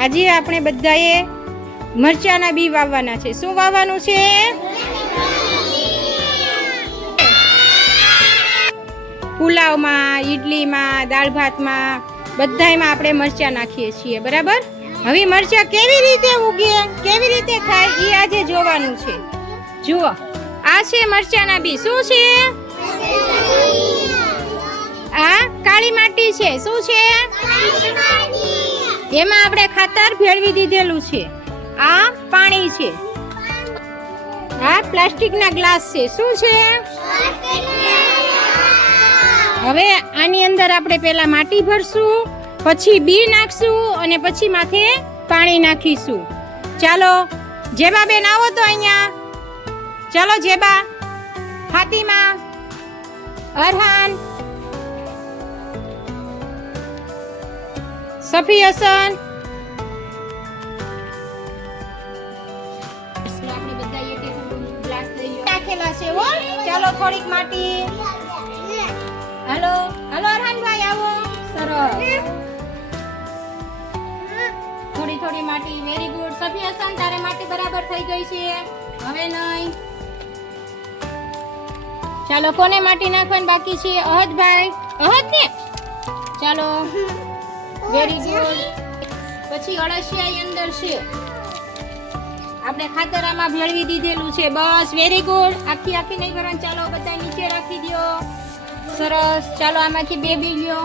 આજે આપણે બધાએ મરચાના બી વાવવાના છે. શું વાવવાનું છે? પુલાવમાં, ઈડલીમાં, દાળ ભાતમાં બધાયમાં આપણે મરચાં નાખીએ છીએ. બરાબર. હવે મરચાં કેવી રીતે ઉગે, કેવી રીતે થાય એ આજે જોવાનું છે. જુઓ, આ છે મરચાના બી. શું છે? આ કાળી માટી છે. શું છે? એમાં આપણે ખાતર ભેળવી દીધેલું છે. આ પાણી છે. આ પ્લાસ્ટિકના ગ્લાસ છે. શું છે? હવે આની અંદર આપણે પહેલા માટી ભરશું, પછી બી નાખશું અને પછી માથે પાણી નાખીશું. ચાલો જેબા બેન આવો તો અહીંયા. ચાલો જેબા, ફાતિમા, અરહાન, સફી હસન. આપણે બધા એક એક ગ્લાસ લઈ નાખેલા છે હો. ચાલો થોડીક માટી. હાલો હાલો અરહાનભાઈ આવો. સરસ. થોડી થોડી માટી. Very good. સફી હસન તારે માટી બરાબર થઈ ગઈ છે. હવે નહીં. ચાલો કોને માટી નાખવાની બાકી છે? અહદભાઈ. અહદ ને. ચાલો વેરી ગુડ. પછી અળસિયા અંદર છે. આપણે ખાતર આમાં ભેળવી દીધેલું છે. બસ વેરી ગુડ. આખી આખી નહીં કરવાની. ચાલો બધા નીચે રાખી દો. સરસ. ચાલો આમાંથી બે બી લ્યો.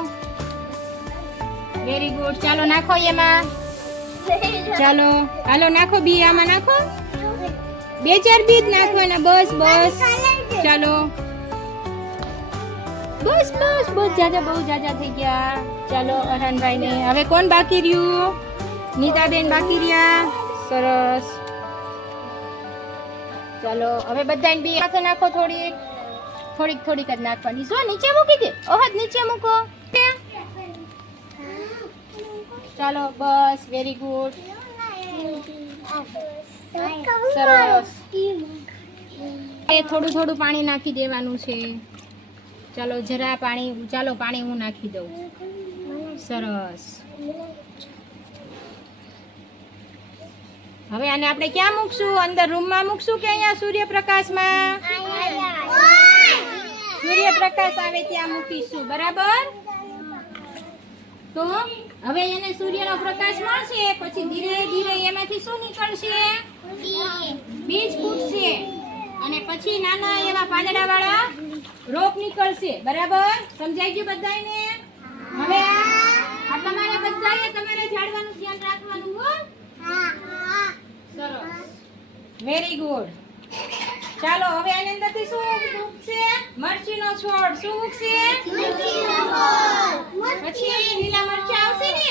Very good. ચાલો નાખો એમાં. ચાલો હાલો નાખો બી. આમાં નાખો. 2-4 બી જ નાખવાના. બસ બસ. ચાલો બસ બસ. બહુ જાજા થઈ ગયા. ચાલો અરહાનભાઈ ને. હવે કોણ બાકી રહ્યું? નીતાબેન બાકી રહ્યા. સરસ. ચાલો હવે બધાને બી સાથે નાખો. થોડીક થોડીક જ નાખવાની. જો નીચે મૂકી દે. ઓહદ નીચે મૂકો. ચાલો બસ વેરી ગુડ. સરસ. થોડું થોડું પાણી નાખી દેવાનું છે. ચાલો જરા પાણી. ચાલો પાણી હું નાખી દઉં. સરસ. હવે આને આપણે ક્યાં મૂકશું? અંદર રૂમમાં મૂકશું કે અહીંયા સૂર્યપ્રકાશમાં? સૂર્યપ્રકાશ આવે ત્યાં મૂકીશું. બરાબર. તો હવે એને સૂર્યનો પ્રકાશ મળશે પછી ધીરે ધીરે એમાંથી શું નીકળશે? બીજ ફૂટશે અને પછી નાના એવા પાંદડાવાળા રોપ નીકળશે. બરાબર. સમજાઈ ગયું બધાને? હવે આ તમારે બધાએ તમારે ઝાડવાનું ધ્યાન રાખવાનું હો. સરસ. Very good. ચાલો હવે આની અંદરથી શું ઉગશે? મરચીનો છોડ. શું ઉગશે? પછી લીલા મરચા આવશે ને.